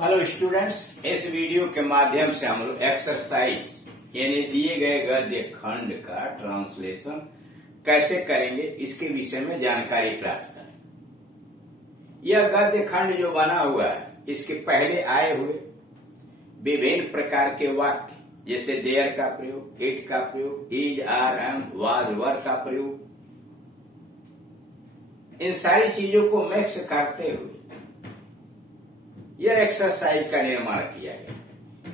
Hello students, इस video के माध्यम से हम लोग एक्सरसाइज यानी दिए गए गद्य खंड का ट्रांसलेशन कैसे करेंगे इसके विषय में जानकारी प्राप्त करें। यह गद्य खंड जो बना हुआ है इसके पहले आए हुए विभिन्न प्रकार के वाक्य जैसे देयर का प्रयोग, इट का प्रयोग, इज, आर, एम, वाज, वर का प्रयोग, इन सारी चीजों को मिक्स करते हुए यह एक्सरसाइज का निर्माण किया गया।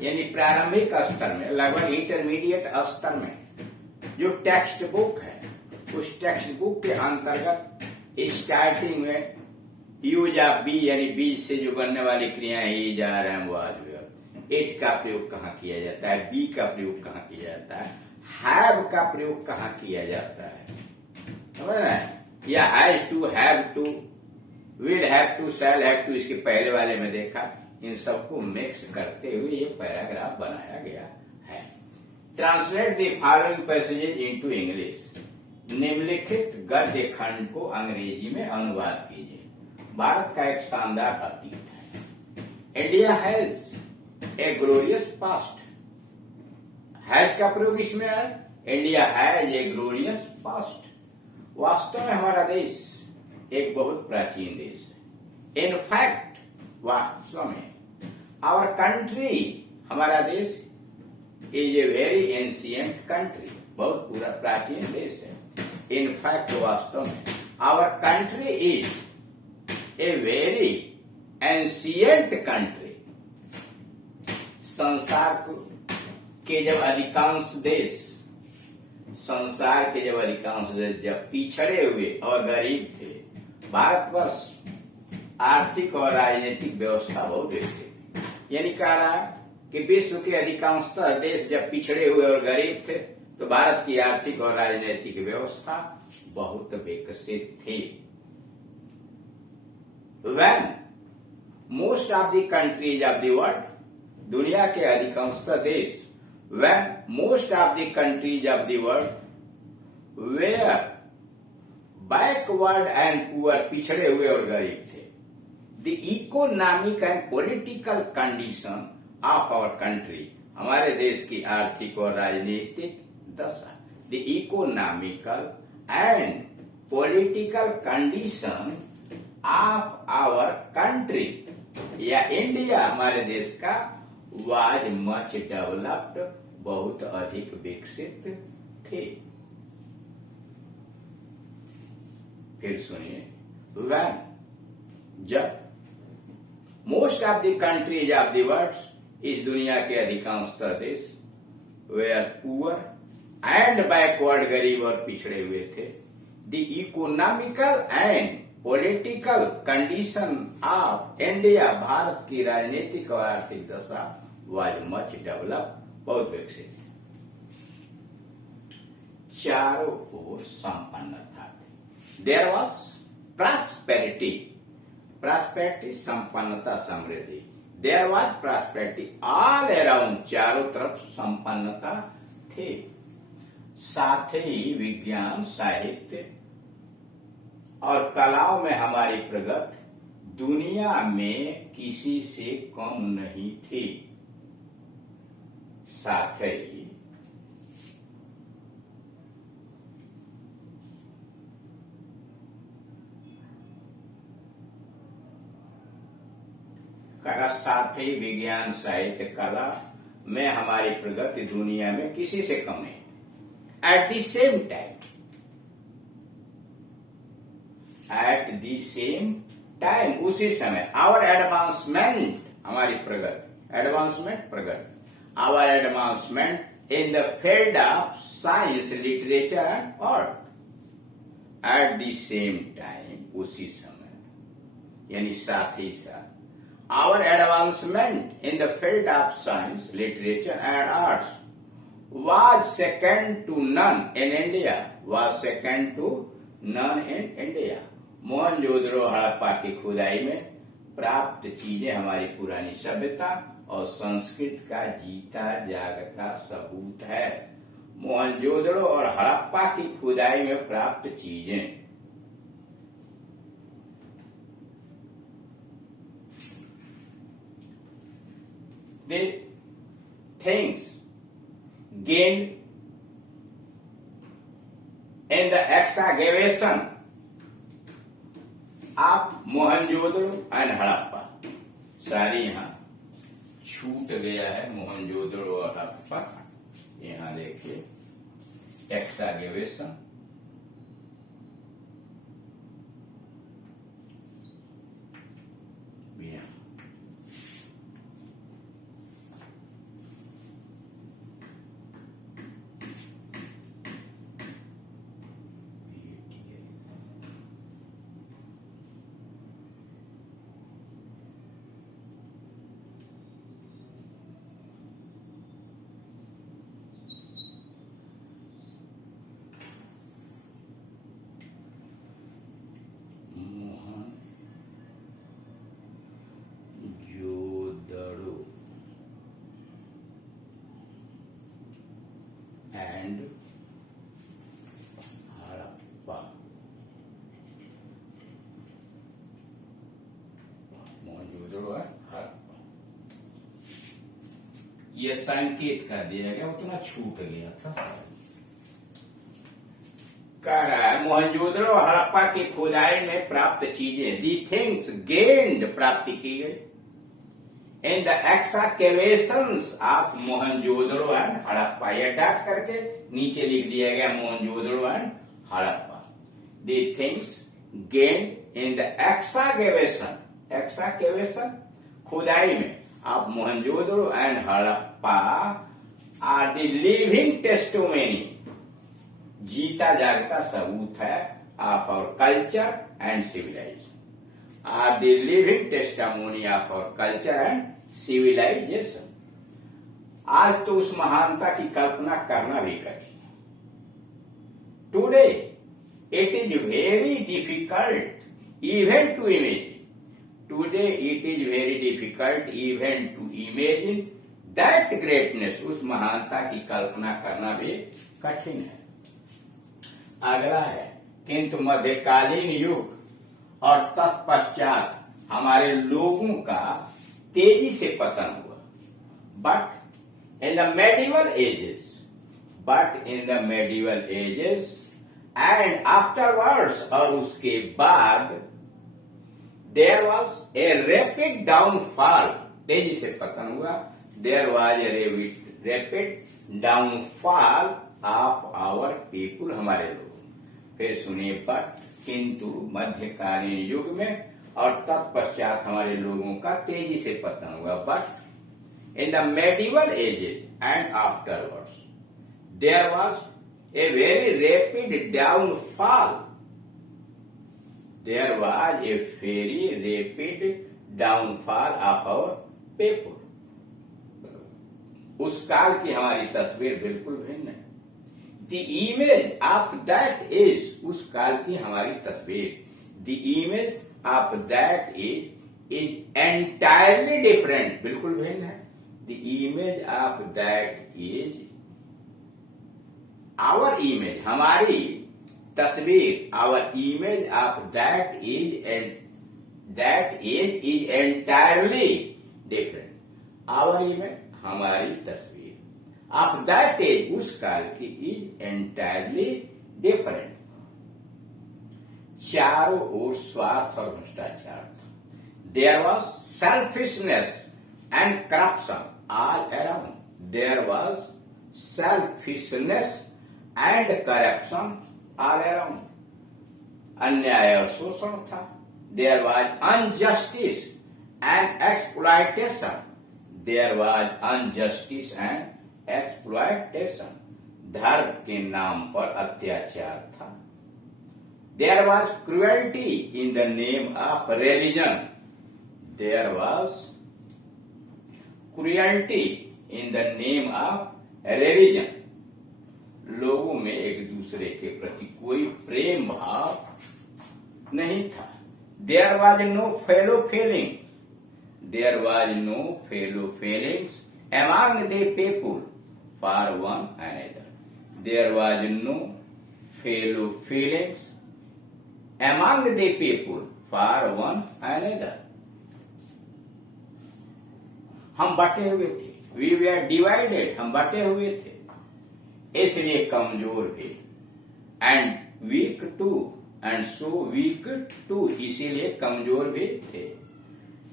यानी प्रारंभिक स्तर में, लगभग इंटरमीडिएट स्तर में जो टेक्स्ट बुक है उस टेक्स्ट बुक के अंतर्गत स्टार्टिंग में यूज ऑफ बी यानी बीज से जो बनने वाली क्रियाएं is, are, am, was, were, it का प्रयोग कहाँ किया जाता है, बी का प्रयोग कहाँ किया जाता है, हैव का प्रयोग कहाँ किया जाता है, समझ रहे हैं? या has to, have to, will have to, shall have to, इसके पहले वाले में देखा। इन सबको मिक्स करते हुए ये पैराग्राफ बनाया गया है। Translate the following passages into English. निम्नलिखित गद्य खंड को अंग्रेजी में अनुवाद कीजिए। भारत का एक शानदार अतीत है। India has a glorious past. Has का प्रयोग इसमें है। India has a glorious past. वास्तव में हमारा देश एक बहुत प्राचीन देश है। इनफैक्ट वास्तव में आवर कंट्री, हमारा देश, is a very ancient country, बहुत पूरा प्राचीन देश है। इनफैक्ट वास्तव में our country is a very ancient country. संसार के जब अधिकांश देश, संसार के जब अधिकांश देश जब पिछड़े हुए और गरीब थे, भारतवर्ष आर्थिक और राजनीतिक व्यवस्था बहुत विकसित, यानी कह रहा है कि विश्व के अधिकांशतः देश जब पिछड़े हुए और गरीब थे तो भारत की आर्थिक और राजनीतिक व्यवस्था बहुत विकसित थी। When most of the countries of the world, दुनिया के अधिकांशतः देश, when most of the countries of the world were backward and poor, पिछड़े हुए और गरीब थे, the economic and political condition of our country, हमारे देश की आर्थिक और राजनीतिक दशा, the economical and political condition of our country या इंडिया, हमारे देश का, वाज मच डेवलप्ड, बहुत अधिक विकसित थे। फिर सुनिए, when, जब, most of the countries of the world, इस दुनिया के अधिकांशतः देश, वेयर पुअर एंड बैकवर्ड, गरीब और पिछड़े हुए थे, the economical and political condition of India, Bharat की राजनीतिक और आर्थिक दशा, वाज मच डेवलप, बहुत विकसित, चारों ओर संपन्नता। There was prosperity, prosperity संपन्नता, समृद्धि। There was prosperity all around, चारों तरफ संपन्नता थे। साथ ही विज्ञान, साहित्य और कलाओं में हमारी प्रगति दुनिया में किसी से कम नहीं थी। साथ ही विज्ञान, साहित्य, कला में हमारी प्रगति दुनिया में किसी से कम नहीं। एट द सेम टाइम, उसी समय, आवर एडवांसमेंट, हमारी प्रगति, एडवांसमेंट, प्रगति, our advancement in the field of science, literature and art. At the same time, उसी समय, यानी साथ ही साथ, our advancement in the field of science, literature and arts was second to none in India, was second to none in India। Mohenjodaro, Harappa की खुदाई में प्राप्त चीजें हमारी पुरानी सभ्यता और संस्कृति का जीता जागता सबूत है। मोहनजोदड़ो और हड़प्पा की खुदाई में प्राप्त चीजें the things gained in the excavation of Mohenjodaro and Harappa. सारी यहां छूट गया है मोहनजोदड़ो और हड़प्पा। यहां देखिए एक्सागेवेशन, and हड़प्पा। मोहनजोदड़ो है हड़प्पा। ये संकेत कर दिया गया, उतना छूट गया था। कह रहा है मोहनजोदड़ो और हड़प्पा की खुदाई में प्राप्त चीजें, दी थिंग्स गेन्ड, प्राप्ति की गई in the excavations of Mohenjodaro and Harappa. ये डाट करके नीचे लिख दिया गया Mohenjodaro and Harappa. The things gained in the excavation, excavation खुदाई में of Mohenjodaro and Harappa are the living testimony, जीता जागता सबूत है of our culture and civilisation. Are the living testimony of our culture and civilisation. आज तो उस महानता की कल्पना करना भी कठिन है। Today it is very difficult even to imagine, today it is very difficult even to imagine that greatness, उस महानता की कल्पना करना भी कठिन है। अगला है किंतु मध्यकालीन युग और तत्पश्चात हमारे लोगों का तेजी से पतन हुआ। But in the medieval ages, but in the medieval ages and afterwards, और उसके बाद there was a rapid downfall, तेजी से पतन हुआ। There was a rapid downfall of our people, हमारे लोग। फिर सुनिए, बट किंतु मध्यकालीन युग में और तत्पश्चात हमारे लोगों का तेजी से पतन हुआ। But in the medieval ages and afterwards there was a very rapid downfall, there was a very rapid downfall of our people. उस काल की हमारी तस्वीर बिल्कुल भिन्न है। The image of that age, उस काल की हमारी तस्वीर, the image of that age is entirely different, बिल्कुल भिन्न है। The image of that age, our image, हमारी तस्वीर, our image of that age is entirely different. Our image, हमारी तस्वीर, ऑफ दैट एज, उस काल की, इज एंटायरली डिफरेंट। चारों ओर स्वार्थ और भ्रष्टाचार था। There was selfishness and corruption all around, there was selfishness and corruption all around, अन्याय और शोषण था। There was injustice and exploitation, there was injustice and exploitation, धर्म के नाम पर अत्याचार था। There was cruelty in the name of religion. There was cruelty in the name of religion. लोगों में एक दूसरे के प्रति कोई प्रेम भाव नहीं था। There was no fellow feelings. There was no fellow feelings among the people for one another. There was no fellow feelings among the people for one another. हम बटे हुए थे, वी वर डिवाइडेड, हम बटे हुए थे, इसलिए कमजोर भी, and weak too, and so weak too, इसीलिए कमजोर भी थे।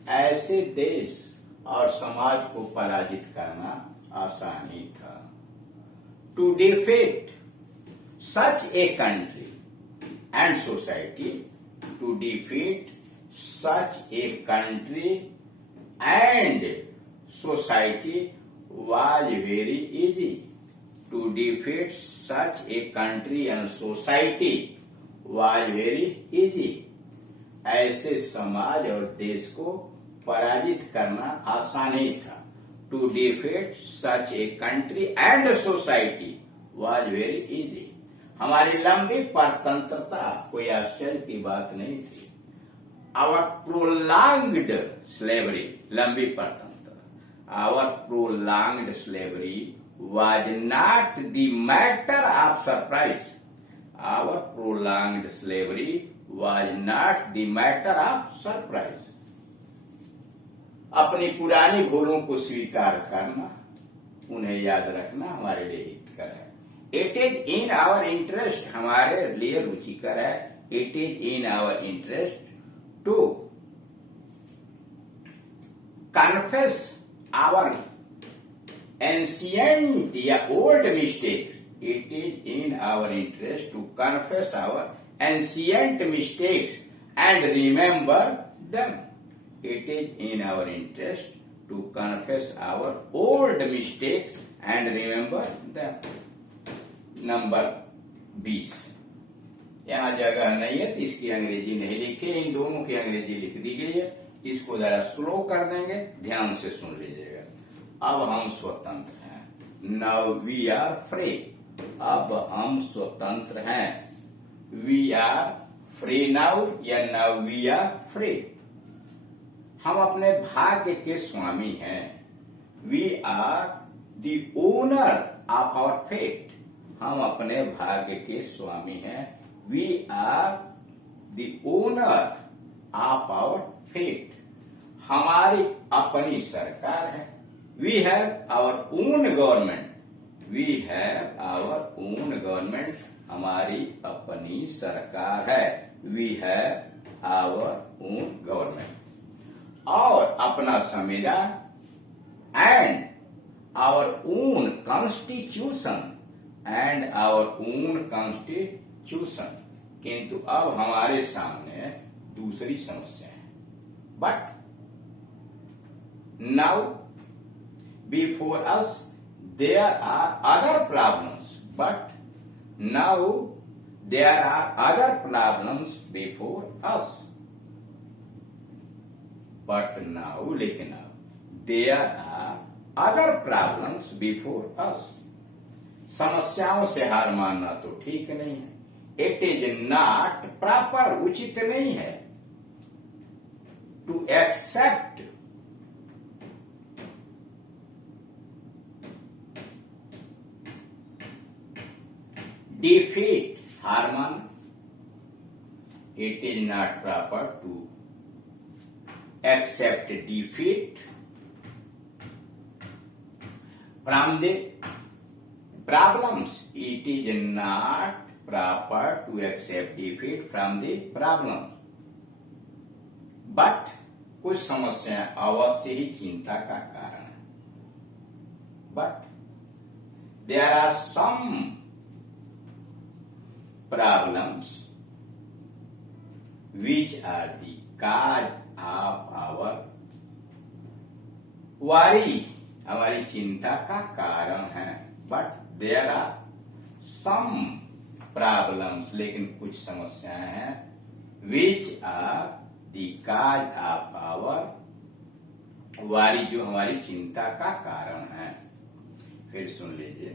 ऐसे देश और समाज को पराजित करना आसान ही था। To defeat such a country and society, to defeat such a country and society was very easy. To defeat such a country and society was very easy. ऐसे समाज और देश को पराजित करना आसान ही था। To defeat such a country and society was very easy. हमारी लंबी परतंत्रता कोई आश्चर्य की बात नहीं थी। Our prolonged slavery, लंबी परतंत्र, our prolonged slavery was not the matter of surprise. Our prolonged slavery was not the matter of surprise. अपनी पुरानी भूलों को स्वीकार करना, उन्हें याद रखना हमारे लिए हितकर है। It is in our interest, हमारे लिए रुचिकर है। It is in our interest to confess our ancient या old mistakes. It is in our interest to confess our ancient mistakes and remember them. It is in our interest to confess our old mistakes and remember them. Number 20, यहाँ जगह नहीं है तो इसकी अंग्रेजी नहीं लिखी, इन दोनों की अंग्रेजी लिख दी गई है। इसको जरा स्लो कर देंगे, ध्यान से सुन लीजिएगा। अब हम स्वतंत्र हैं। नाउ वी आर फ्री, अब हम स्वतंत्र हैं। वी आर फ्री नाउ या नाउ वी आर फ्री। हम अपने भाग्य के स्वामी हैं। We are the owner of our fate, हम अपने भाग्य के स्वामी हैं। We are the owner of our fate, हमारी अपनी सरकार है। We have our own government, we have our own government, हमारी अपनी सरकार है। We have our own government, और अपना संविधान, and our own constitution, and our own constitution. किंतु अब हमारे सामने दूसरी समस्या है। But now before us there are other problems, but now there are other problems before us. But now, लेकिन अब there are other problems before us. समस्याओं से हार मानना तो ठीक नहीं है। It is not proper, उचित नहीं है to accept defeat, हार मानना। It is not proper to accept defeat from the problems. It is not proper to accept defeat from the problem. But कुछ समस्याएं अवश्य ही चिंता का कारण है। But there are some problems which are the cause of our worry, हमारी चिंता का कारण है। But there are some problems, लेकिन कुछ समस्याएं हैं। Which are the cause of our worry, जो हमारी चिंता का कारण है। फिर सुन लीजिए,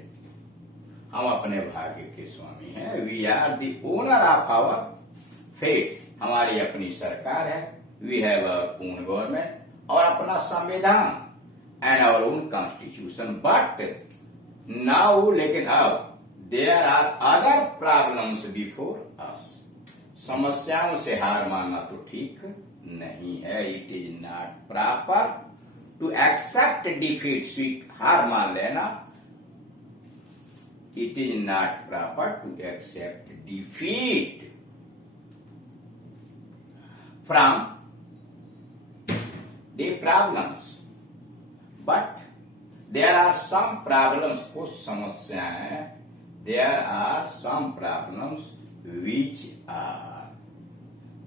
हम अपने भाग्य के स्वामी हैं। We are the owner of our fate, हमारी अपनी सरकार है। We have our own government, और अपना संविधान, and our own constitution. But now, लेकिन अब there are other problems before us, समस्याओं से हार मानना तो ठीक नहीं है। It is not proper to accept defeat, स्वीट हार मान लेना. It is not proper to accept defeat. From the problems, but there are some problems, कुछ समस्याएं, there are some problems which are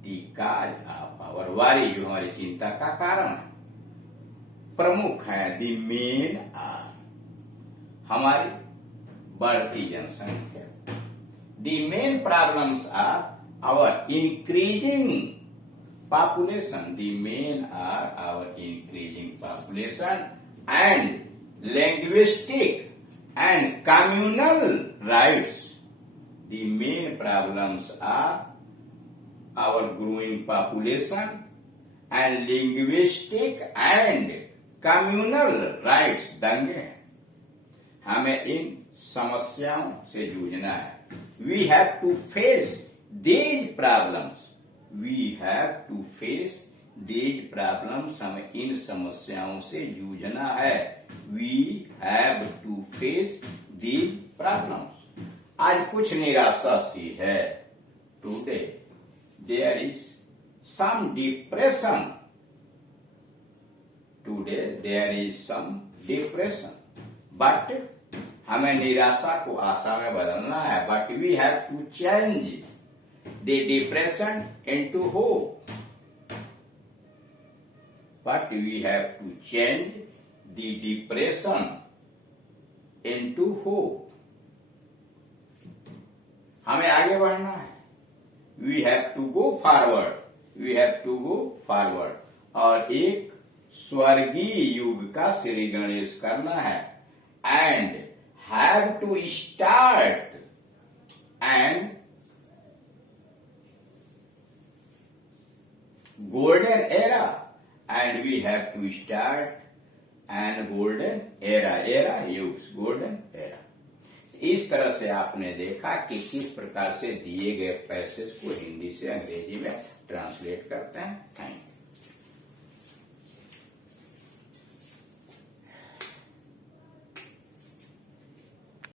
the cause of our worry, जो हमारी चिंता का कारण है, प्रमुख है. the main are हमारी बढ़ती जनसंख्या. The main problems are our increasing population. The main are our increasing population and linguistic and communal rights. The main problems are our growing population and linguistic and communal rights. दंगे हमें इन समस्याओं से जूझना है. We have to face these problems. We have to face these problems. हमें इन समस्याओं से जूझना है. We have to face these problems. आज कुछ निराशा सी है. Today there is some depression. Today there is some depression. But हमें निराशा को आशा में बदलना है. But we have to change the depression into hope. But we have to change the depression into hope. हमें आगे बढ़ना है. We have to go forward. We have to go forward. और एक स्वर्गीय युग का श्री गणेश करना है. And have to start and golden era, and we have to start and golden era use golden era. इस तरह से आपने देखा कि किस प्रकार से दिए गए पैसेज को हिंदी से अंग्रेजी में ट्रांसलेट करते हैं. Thank you.